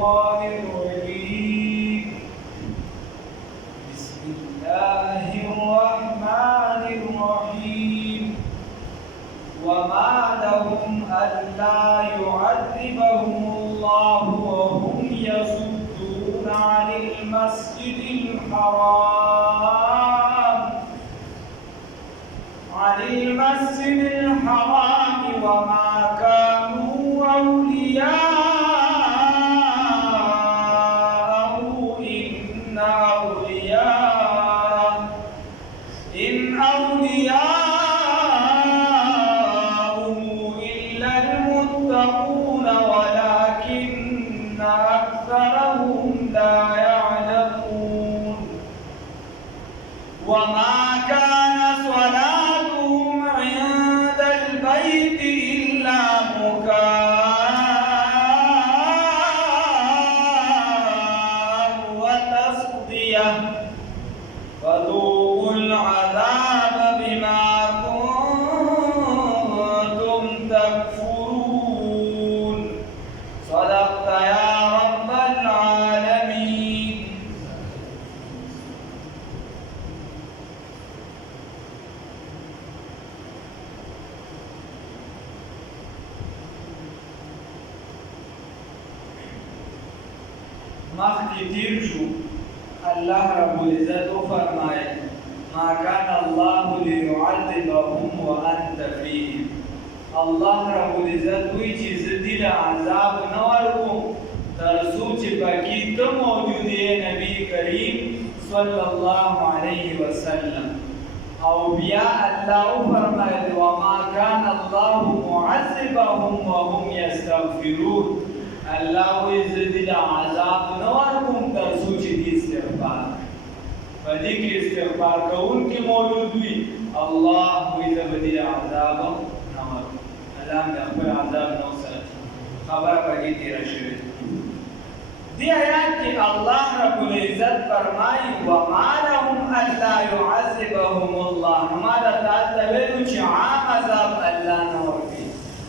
الشيطان الرجيم بسم الله الرحمن الرحيم وما لهم ألا يعذبهم الله وهم يصدون عن المسجد الحرام وما كانوا أولياءه إن أولياءه إلا المتقون ولكن أكثرهم لا يعلمون وما كان صلاتهم عند البيت إلا مكاء وتصدية فذوقوا العذاب بما كنتم تكفرون صدقت يا رب العالمين. مخکې تیر شو الله رب العزت فرمائے ما كان الله ليعذبهم وانت فيهم. الله رب العزت وی چې زدی له عذاب نه ورکوم تر څو چې پکې ته موجود یې نبی کریم صلی الله علیه وسلم. او بیا الله فرمایي وما كان الله معذبهم وهم يستغفرون. الله وی زدی له عذاب نه ورکوم تر څو چې دې استغفار په دې کې استغفار کوونکي موجود وي. الله وی زدی له عذاب نه ورکوم. الله دې خپل عذاب نه وساتي. خبره پکې تیره شوې. دې آیات کې الله رب العزت فرمایي وما لهم الا يعذبهم الله. ما دا تعالی ویلو چې عام عذاب الله نه ورکوي.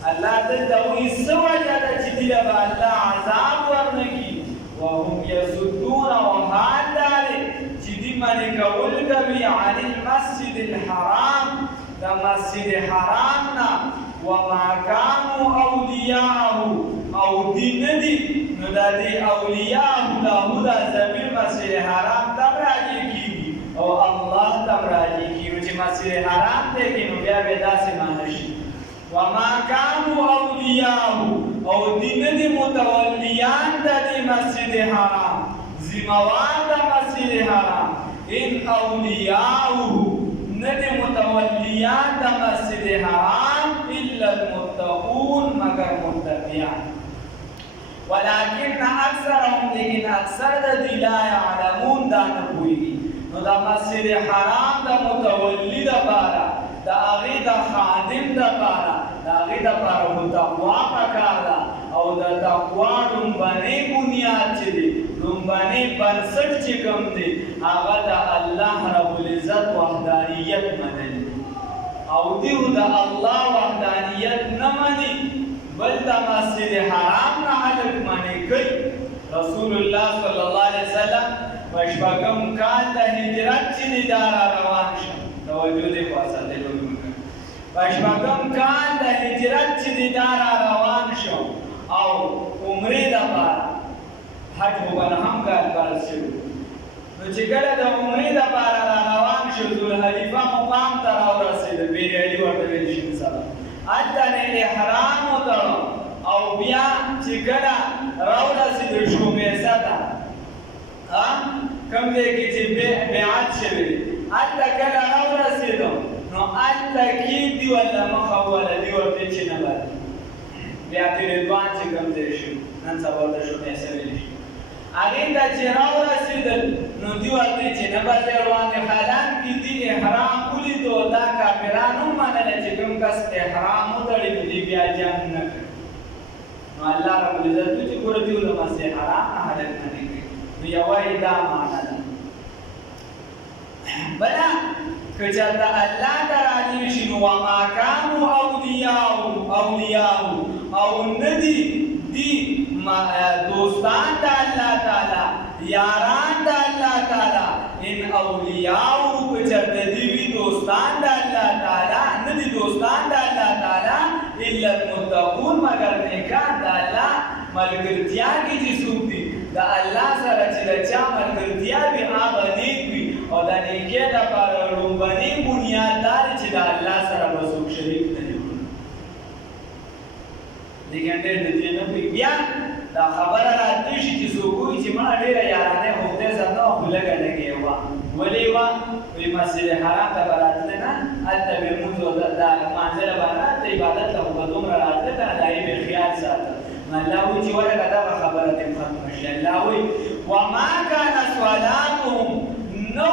الله دلته وایي څه وجه ده چې دې له الله عذاب ورنکړي وهم يصدون وحال دا دی چې دې منې کول کوي عن المسجد الحرام د مسجد حرام نه وما كانوا أولياءه او دې نه دي نو دا دې اولیاء له دا ضمیر مسجد حرام ته راځي کېږي او الله ته راځي کېږي چې مسجد حرام دی کې نو بیا به داسې معنی شي وما كانوا أولياءه او دې نه دي متولیان د دې مسجد حرام ذموان د مسجد حرام ان اولیاءه نه دي متولیان د مسجد حرام الا المتقون مگر متقیان ولكن اکثرهم لیکن اکثر د دې لا يعلمون دا نه پوهیږي. نو د مسجد حرام د متولی لپاره د هغې د خادم لپاره د هغې لپاره خو تقوا پکار ده او د تقوا لومبنی بنیاد چې دی لومبنی بنسټ چې کوم دی هغه د الله رب العزت وحدانیت منل او دیو د الله وحدانیت نه مني بل د مسجد حرام نه خلک منې کوي. رسول الله صلی الله علیه وسلم په شپږم کال د هجرت چې دی دا روان شو توجه دې په ساتلو وکړه. په شپږم کال د هجرت چې دی دا روان شو او عمرې لپاره حج مبرهم کال فرض شو. نو چې کله د عمرې لپاره روان شو ذوالحلیفه مقام ته راورسېد بیر علي ورته ویل شي سره هلته نه احرام وتړو او بیا چې کله راورسېد شومیسه ته کوم ځای کې چې بیعت شوی دی هلته کله راورسېدو نو هلته کېږدي ولا مخه ولا دې ورته چې نه بد بیا رضوان چې کوم ځای شو نن سبا ورته شومیسه ویلی شي هغې ته چې راورسېدل نو دې ورته چې نه بد روانې حالان کې دې احرام ولیدو دا کافران ومنله چې کوم کس احرام وتړي نو دې بیا جنګ نه کوي. نو الله رب العزت وایي چې ګوره دې له مسجد حرام نه هلک نه کوي. نو یوه یې دا معنی ده. بله که چېرته الله ته راجع شي نو وما کانوا اولیاء او نه دي دی دوستان د الله تعالی یاران د الله تعالی ان اولیاء په چرته دی وی دوستان د الله تعالی نه دي دوستان د الله تعالی الا المتقون مگر نیکان د الله ملګرتیا کې چې څوک دي د الله سره چې د چا ملګرتیا وي هغه نیک وي او د نیکۍ دپاره لومړنی بنیاد دا دی چې د الله سره به څوک شریک نه وي لیکن ډېر د دې نه پوهېږي بیا دا خبره راتلی شي چې څوک وایي چې مړه ډېره یارانۍ خو خدای سره نه وه خو لږه لږې وه ولې وه وایي مسجد حرام ته به راتله نه هلته به لمونځ دا لمانځه له به راتله عبادت له خو به دومره راتله که نه د هغې به خیال ساته الله وایي چې ولکه دغه خبره دې ختمه شي الله وایي وما کان صلاتهم نو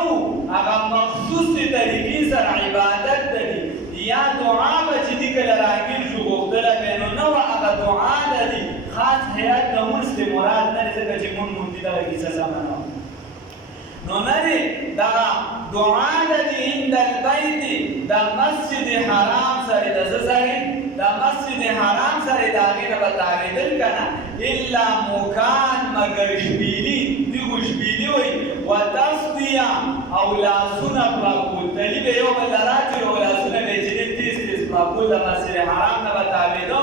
هغه مخصوصې طریقې سره عبادت لري یا دعا به چې دي کله راګیر شو غوښتله به نو نه وه هغه دعا لري خاص هیات د مونځ دی مراد نه دی ځکه چې مونږ مونځي دغه کیسه سمه نه نو نه دی دغه دعا لري عند البیت د مسجد حرام سره د څه سره د مسجد حرام سره د هغې نه به تاوېدل که نه الا مکان مگر شپیلي دوی خو شپیلي وایي وتصدیه او لاسونه پراکول تلي به یو بل له راچوي او لاسونه به یې چې ډېر تیز تیز پراکول د مسجد حرام نه به تاوېده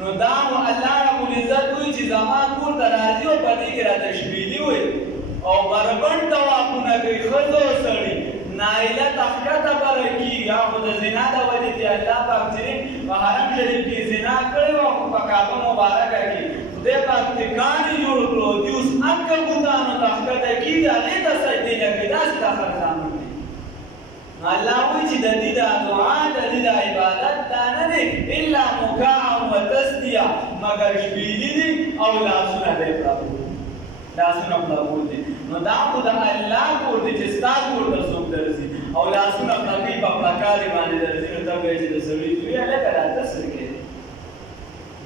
نو دا نو الله رب العزت وایي چې زما کور ته راځي او په دې کې راته شپیلي وایي او بربنډ طوافونه کوي ښځه او سړي نایله تخکته بره کېږي هغه د زنا د وجې چې الله پاک چې په حرم شریف کې زنا کړې وه خو په کعبه مبارکه کې خدای پاک تکانې جوړ کړو دوی اوس اکه بوتانو تخکته کېږي هغې ته سجدې نه کوي داسې دا خرڅانو دي نو الله وایي چې د دې د دعا د دې د عبادت دا نه دی الا مکاء وتصدیه مگر شپیلي دي او لاسونه به یې پراکول لاسونه پراکول دي نو دا خو د الله کور دی چې ستا کور ته څوک درځي او لاسونه پړکۍ په پړکارې باندې درځي نو ته به یې چې د سړي زویه لکه راته سره کې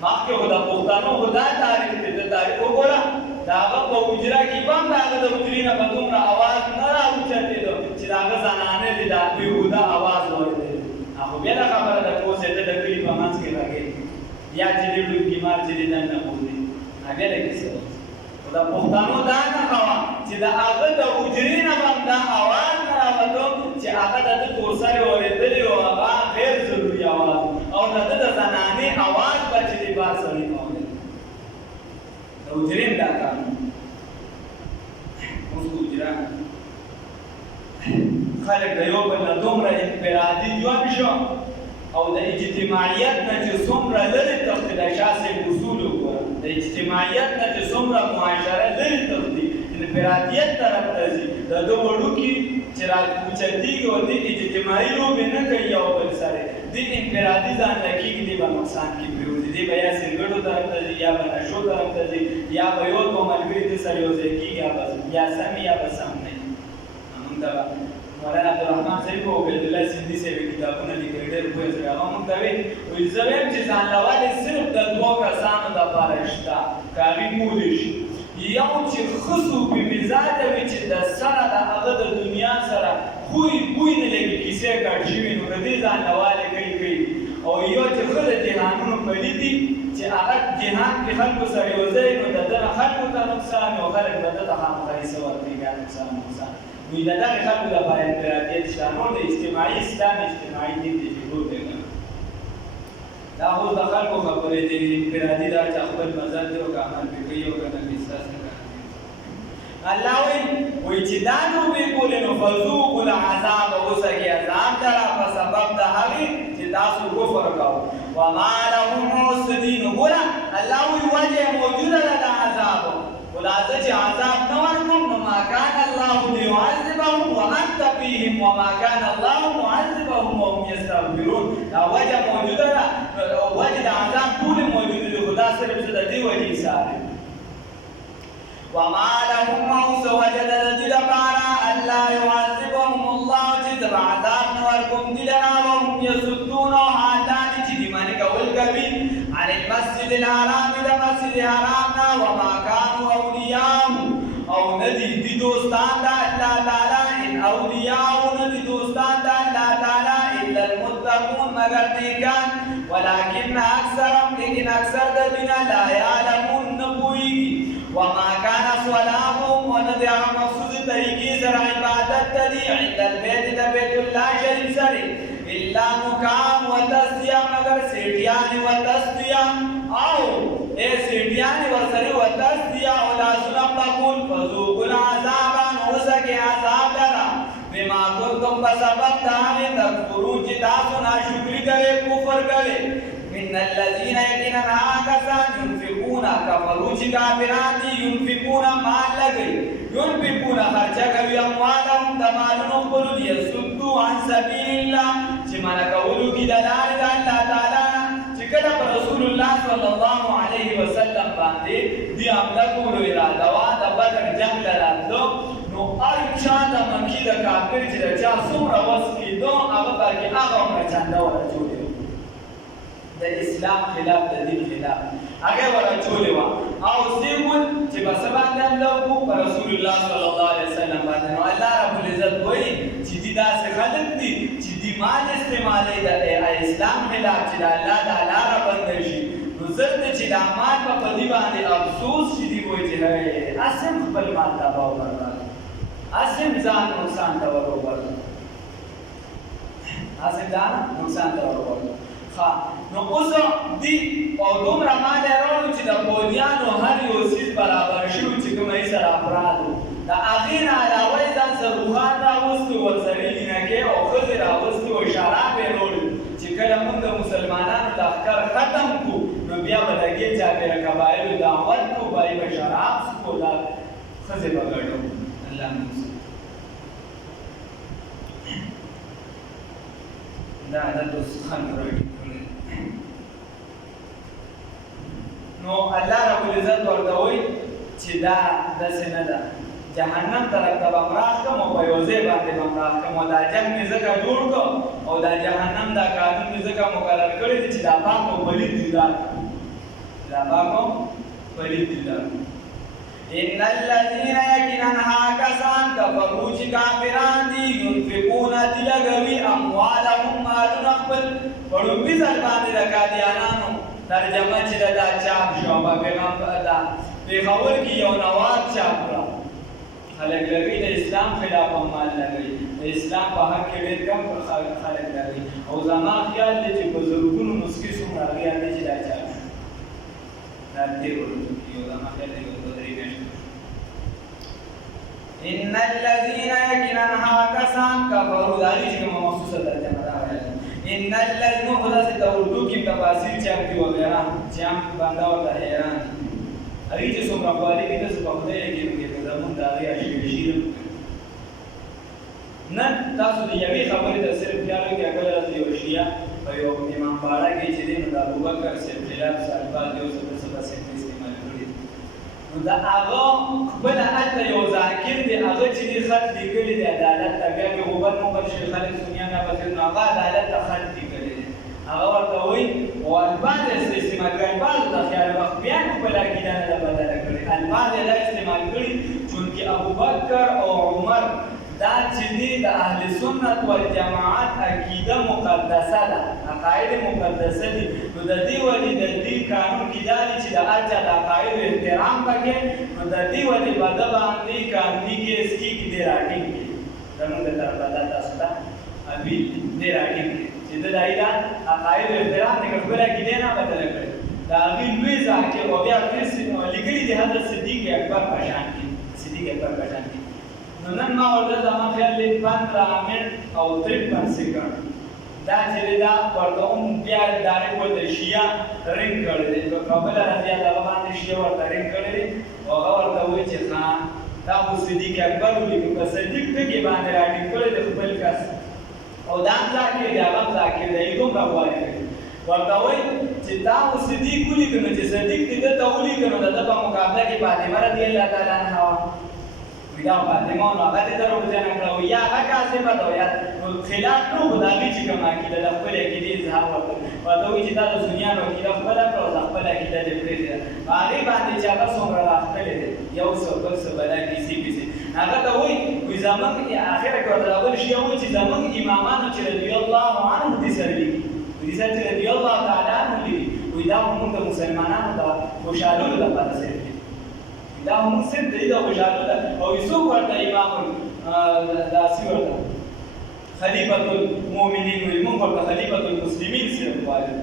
مخکې خو د پښتنو خو دا تاریخ دی د تاریخ وګوره د هغه په حجره کې به هم د هغه د حجرې نه به دومره اواز نه راوچتېده چې د هغه زنانې دې د بېهوده اواز واورېدلی خو بیا دا خبره ده اوس یې ته د کلي په منځ کې غږېږي یا چې دې ډوب بیمار چې دې دننه بوځي بیا د کیسه د پښتنو دا نښه وه چې د هغه د حجرې نه به هم دا اواز نه راوته چې هغه د ده تورسرې اورېدلې و هغه غیر ضروري اواز او د ده د زنانې اواز به چې د بار سړي به اورېده د حجرې هم دا کار اوس حجره خلک د یو بل نه دومره انفرادي ژوند شو او د اجتماعیت نه چې څومره لرې تښتي د شاه صاحب اصول وګوره د اجتماعیت نه چې څومره معاشره لرې تښتي انفرادیت طرف ته ځي د ده وړوکي چې راکوچتېږي او دې اجتماعي لوبې نه کوي یو بل سره دې انفرادي ځان نه کېږي دې به نقصان کې پرېوځي دې به یا سګرټو طرف ته ځي یا به نشو طرف ته ځي یا به یو دوه ملګري دې سره یو ځای کېږي یا سم یا به سم نه همون دغه مولانا عبدالرحمن صاحب او عبید الله سندي صاحب کتابونه لیکلي ډېر پوه سړی هغه موږ ته وایي زه وایم چې ځانلوالې صرف د دوو کسانو دپاره شته که هغې مولی شي یو چې ښه صوفي مزاجه وي چې د سره د هغه د دنیا سره خوی بوی نه لګي کیسې ګډ شوي نو د دې ځانلوالې کوي او یو چې ښه د جهانونو پلي دي چې هغه جهان کې خلکو سره یو ځای نو د ده نه خلکو ته نقصان او خلک به ده ته خامخا حصه ورکوي بیا نقصان وی د دغې خلکو لپاره انفرادیت شته نور د اجتماعي اسلام اجتماعي دین دی چې ټول دی دا اوس د خلکو خبرې دي انفرادي دا چې خپل مذهب دی او که عمل پرې کوي او که نه کوي ستاسې نه الله وایي چې دا لوبې کولې نو فذوقوا العذاب اوسکې عذاب لره په سبب د هغې چې تاسو کفر کوو وما لهم معصدین ګوره الله وایي وجه موجوده ده د عذابو خلاصه چې عذاب نه ورکوم نو ما کان الله لیعذبهم وانت فیهم وما کان الله معذبهم وهم یستغفرون دا وجه موجوده ده وجه د عذاب ټولې موجوده دي خو دا صرف څه د دې وجې حساب وما لهم موس وجه د دې لپاره الله يعذبهم الله چې د عذاب نه ورکوم دي لرا وهم یصدون حالان چې دې باندې کول کوي عن المسجد الحرام د مسجد حرام نه وما كانوا اولیاء او ندی دی دوستان د الله تعالی ان اولیاء ندی دوستان د الله تعالی الا المتقون مگر نیکان ولكن اکثرهم لیکن اکثر د دوی لا یعلمون نه پوهیږي وما كان صلاتهم وندي مخصوص طریقې سره عبادت تدي عند البيت د بیت الله شریف سره الا مقام وتصدیه مگر سیټیان وتصدیه او سیټیان ورسره وتصدیه او لاسونه قبول فذوقوا العذاب نوسکه عذاب درا بما كنتم بسبب داغه تکفرون چې تاسو ناشکری کوي کفر کوي ان الذين يكنن هكذا ينفقون كفروا چې کافران دي ينفقون مال لګي ينفقون خرچه کوي اموالهم د مالونو خپل يسدوا عن سبيل الله چې ملکولو کې د لارې د الله تعالی چې کله پر رسول الله صلی الله علیه وسلم باندې دی حمله کولو اراده وا د بدر جنگ لراتلو نو هر چا د مکی د کافر چې د چا څومره وس کېدو هغه باندې هغه مرچنده ورچولې د اسلام خلاف د دین خلاف هغه ورچولې وا او سیمون چې بس باندې الله پر رسول الله صلی الله علیه وسلم باندې نو الله رب العزت وایي چې دې داسې خلک دي چې دې مال استعمالي د اسلام خلاف چې د الله تعالی را بند شي نو زرد چې د مال په دې باندې افسوس چې دې وایي چې اسم خپل مال تباہ وکړه اسم ځان نقصان ته ورور اسم ځان نقصان ته ورور نو اوس دی او دومره مال راوړو چې د پولیانو هر یو څیز برابر شو چې کومه سره افرادو د هغې نه علاوه ځان سره روحان راوستو ورسره جینکې او ښځې راوستو او شراب یې راوړو چې کله موږ د مسلمانانو لښکر ختم کړو نو بیا به لګې چاپېره قبایلو دعوت کړو بای به شراب څښو دا ښځې به ګډو الله موږ دا عادت اوس خلکو راټیټ نو الله رب العزت ورته وایي چې دا داسې نه ده جهنم طرف ته به مراح کړم او په یو ځای باندې به مراح کړم او دا جنګ مې ځکه جوړ کړ او دا جهنم دا قانون مې ځکه مقرر کړی دی چې دا پاک او پلید جدا دا پاک او پلید جدا ان الذين يكنن هكذا كفروا چې کافران دي ينفقون دلګوي اموالهم مالونه خپل وړومبي ځل باندې د قادیانانو ترجمه چې دا چاپ شو په پیغمبر دا پیغمبر کې یو نواب چاپ کړ خلک لګي د اسلام خلاف مال لګي د اسلام په حق کې ډېر کم خلک لګي او زما خیال دی چې په زرګونو نسخې څومره راغلي دي چې دا چاپ شو دا دې ورته یو زما خیال دی ان الذين يكنن هكذا كفروا ذلك كما مخصوصه ترجمه ده ان الذين خلاص د اردو کې تفاسیر چاپ دي وغیرہ چاپ باندې او ته حیران هغه چې څومره غواړي کې د څه په دې کې د زمون د هغه شیر نن تاسو د یوې خبرې د صرف خیالو کې اګل راځي او شیا په یو امام باړه کې چې د ابوبکر سره خلاف سالبا دیو څه څه استعمال کړی نو دا هغه خپل اته یو ذاکر دی هغه چې د خط لیکلي د عدالت ته بیا په وبد مو بل شي خلک دنیا نه بچ نو هغه عدالت ته خط لیکلي هغه ورته وایي او الباز استعمال کوي بعض د خیال وخت بیا خپل عقیده نه بدل کړي الباز دا استعمال کړي چې ابوبکر او عمر دا چې د اهل سنت والجماعت عقیده مقدسه ده عقاید مقدسه دي نو د دې وجې د دې قانون کې دا چې د هر چا د عقاید احترام پکې نو د دې وجې په دغه باندې قانوني کیس کې دې راټینګ زموږ د طرفه دا تاسو ته ابي دې راټینګ چې د دایدا عقاید احترام نه خبره کې نه بدل کړي دا غي لوی ځکه او بیا تاسو لګري د حضرت صدیق اکبر په شان کې صدیق اکبر په شان کې نو نن ما ورته زما خیال دی 15 منټ او 53 سکند دا چې دا ورته بیا داري کو د شیا رنګ کړی دی په کابل راځي دا باندې شیا ورته رنګ کړی دی او هغه ورته وایي چې خان دا خو صدیق اکبر ولیکو په صدیق ټکی باندې راټینګ کړی دی خپل کس او دا ځکه دی هغه ځکه دی کوم راوړی ورته وایي چې دا صدیق ولیکو چې صدیق دې ته ولیکو نو د په مقابله کې فاطمه رضی الله تعالی عنها دا فاطمه نو هغه ته درو ځنه کړو یا هغه کاسه په دویا خلاف نو خدای چې کومه کې د خپل کې دې ځها ورته ودوی چې دا د دنیا نو کې خپل کړو د خپل کې د دې پرې هغه باندې چې هغه څومره راخلې دي یو څو بل څه بلا کې سي پي سي هغه ته وایي وي زمونږ اخر کې ورته اول شی و چې زمونږ امامانو چې رضی الله عنهم دي سره ودي ذات رضي الله تعالی عنه لري وایي دا خو موږ د مسلمانانو د خوشحالولو لپاره صرف دی دا موږ صرف د دې د خوشحالولو او څوک ورته امام داسې ورته خلیفة المؤمنین وایي موږ ورته خلیفة المسلمین صرف وایو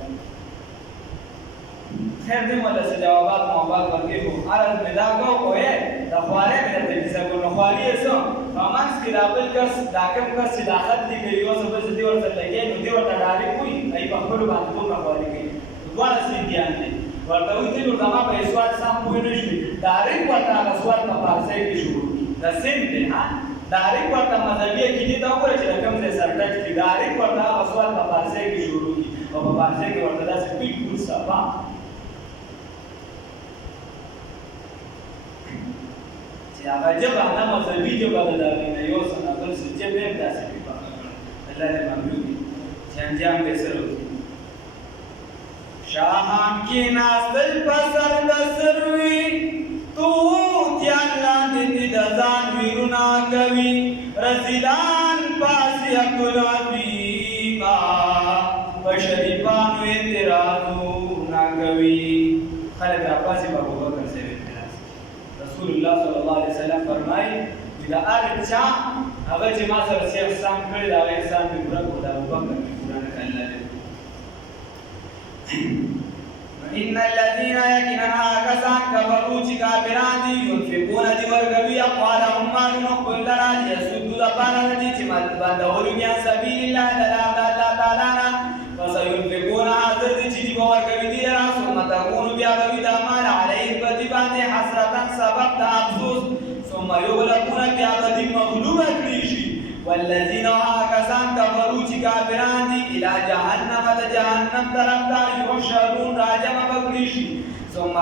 خیر دې موږ له جوابات ورکړي خو هره مې دا کوو وایي د خوارۍ مې درته کیسه کوم نو خواري یې څه په منځ کې دا بل کس دا کوم کس چې دا خط لیکي یو څه بل څه دې ورته لګي نو دې ورته ډارې کوي ای په خپلو باندې دومره خواري کوي دواړه سیندیان دي ورته وایي ته نو زما په سواد سم پوه نه شوې ډارې ورته هغه سواد په فارسۍ کې شروع د سیند دی ها ډارې ورته مذهبي عقیدې ته وګوره چې د کوم ځای سر ټچ کړي ډارې ورته هغه سواد په فارسۍ کې شروع کړي او په فارسۍ کې ورته داسې بالکل صفا هغه جبه نه مذهبي جبه ده د هغې نه یو څه نه بل څه جبې هم داسې پرې پاکه کړه الله دې ممنون کړي چې انجام به سره وکړي شاهان کېناستل په سر د سروي طوطیان لاندې دې د ځان ویرونه کوي رزیلان پاسې عبدالعظیمه په شریفانو اعتراضونه کوي خلک راپاسې په ابوبکر صاحب رسول الله صلی الله علیه وسلم فرمایي چې د هر چا هغه چې ما سره څه احسان کړی د هغه احسان مې پوره کړو د ابوبکر مې پوره نه کړ الله دې ان الذين يكننا كسان كفروا چې کافران دي ينفقون دي ورکوي اقوالهم مالونه خپل لرا يسدوا لپاره دي چې بندولو بیا سبیل الله د الله تعالی نه فسينفقون حاضر دي چې دي ورکوي دي لرا ثم تكون بیا به د مال علیه بدی باندې حسرتا سبب د افسوس ثم یغلبون بیا به مغلوب کړي شي والذین کسان کفروا چې کافران دي الی جهنم د جهنم طرف ته یحشرون راجمع بکړي شي ثم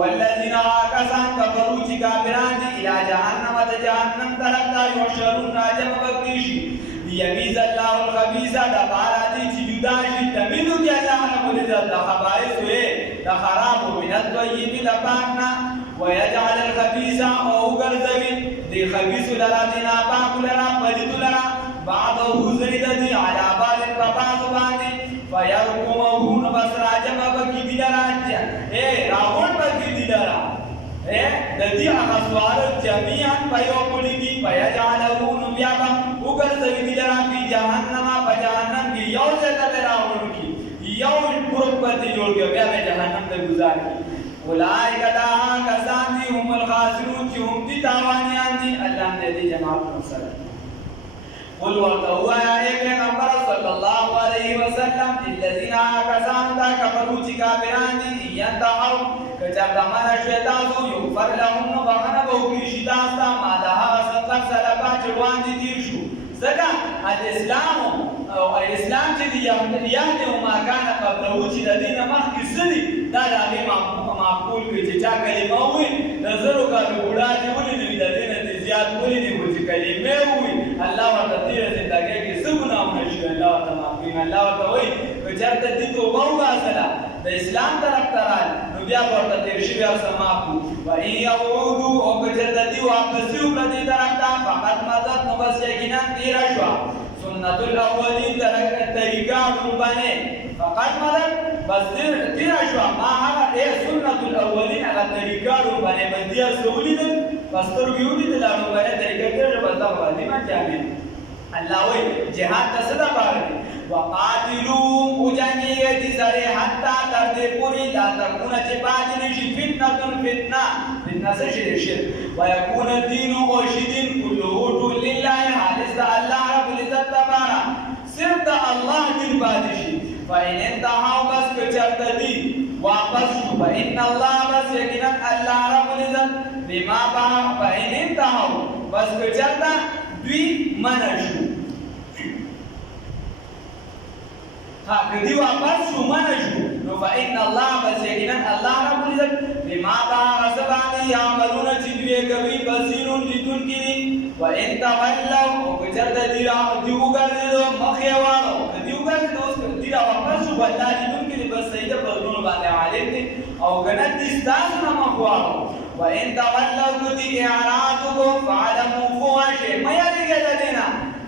والذین کسان کفروا چې کافران دي الی جهنم د جهنم طرف ته یحشرون راجمع بکړي شي لیمیز الله الخبیث د بارا دي چې جدا شي تمیزو کې الله رب العزت د خبائث د خراب من الطیب لپاکنا ويجعل الخبيث او غرزوي دي خبيث لرا دي ناپاک لرا پلیت لرا بعضه زرد دي على بال الباباز باندې فيركمه بس راجم بکی دي لرا راغون بکی دي لرا د دې هغه سوال جميعا پيو پړي دي فيجعله نبيابا وغرزوي دي لرا په جهنم په جهنم کې یو ځای راوړل کی یو پروپرټي جوړ کې بیا به جهنم ته گزار کی اولئک دا کسان دي هم الخاسرون چې هم دي تاوانیان دي الله دې جماعت سره قل ورته يا پیغمبر صلی الله علیه وسلم الذين كسان دا کفروا چې کافران دي ينتهوا کچا دمانه شیطانو یغفر لهم وبخنه وکړي شیطان ما دا هغه سره باچوان دي تیر شو ځکه الاسلام او اسلام چې دی یاد او ماګانه قبلو چې د دینه مخکې سړي دا د هغې معقول کړي چې چا کلمه ووایي د زرو کالو بوډا دې ولیدي د دینه دې زیات ولیدي خو چې کلمې ووایي الله ورته تېره زندګۍ کې څه ګناهونه شي الله ورته معاف کوي الله ورته وایي که چېرته دې توبه وباسله د اسلام طرف ته رال نو بیا به ورته تېر شوي هر څه معاف کړو وان یعودو او که چېرته دې واپسي وکړه دې طرف ته فقط مدد نو بس یقینا تېره شوه سنت الاولین طریقہ قربانے فقط مدد بس تیرا شو ما هغه سنت الاولین هغه طریقہ قربانے بدیا سہولیت بس ترګیونی د لارو باندې طریقہ کې بدلا باندې ما جامې الله وی جهاد تصدا بار وقاتلوا وجنیت سره حتا تر دې پوری لا تکونه چې باج نشي فتنه شرک ويكون الدين وشدين كله لله خالص الله رب العزت تبارك صرف الله دين بادشي فإن انتهوا بس كچرته دي واپس شو فإن الله بس يقينا الله رب العزت بما فإن انتهوا بس كچرته دوی منشو ها کدی واپس شو منشو نو فإن الله بس يقينا الله رب العزت بما غصباني يعملون چې دوی کوي بصیرون لیدون کې وإن تولوا وکچرته دی وګرځیدو مخې واړو کدی وګرځیدو دی واپس شو بدل لیدون کې بس صحیح په ورونو باندې عالم دي او غنت دي ستاسو نه مخ واړو وإن تولوا کدی اعراض کو فعلموا فواش مې یادګه دینا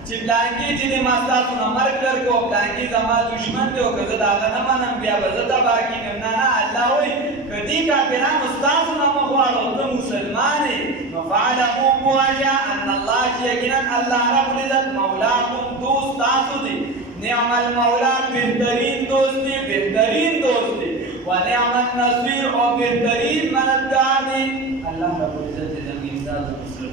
چې بلانکی چې ما تاسو نه مرګ درکو بلانکی زما دشمن دی او که زه د هغه نه منم بیا به زه تباه کېږم. نه نه الله وایي که دې کافرانو ستاسو نه مه غواړو ته مسلمان یې نو فاعلموا پوه شه ان الله چې یقینا الله رب العزت مولاکم دوست تاسو دی. نعم المولا بهترین دوست دی بهترین دوست دی و نعم النصير او بهترین مددگار دی. الله رب العزت زمین ساز مسلم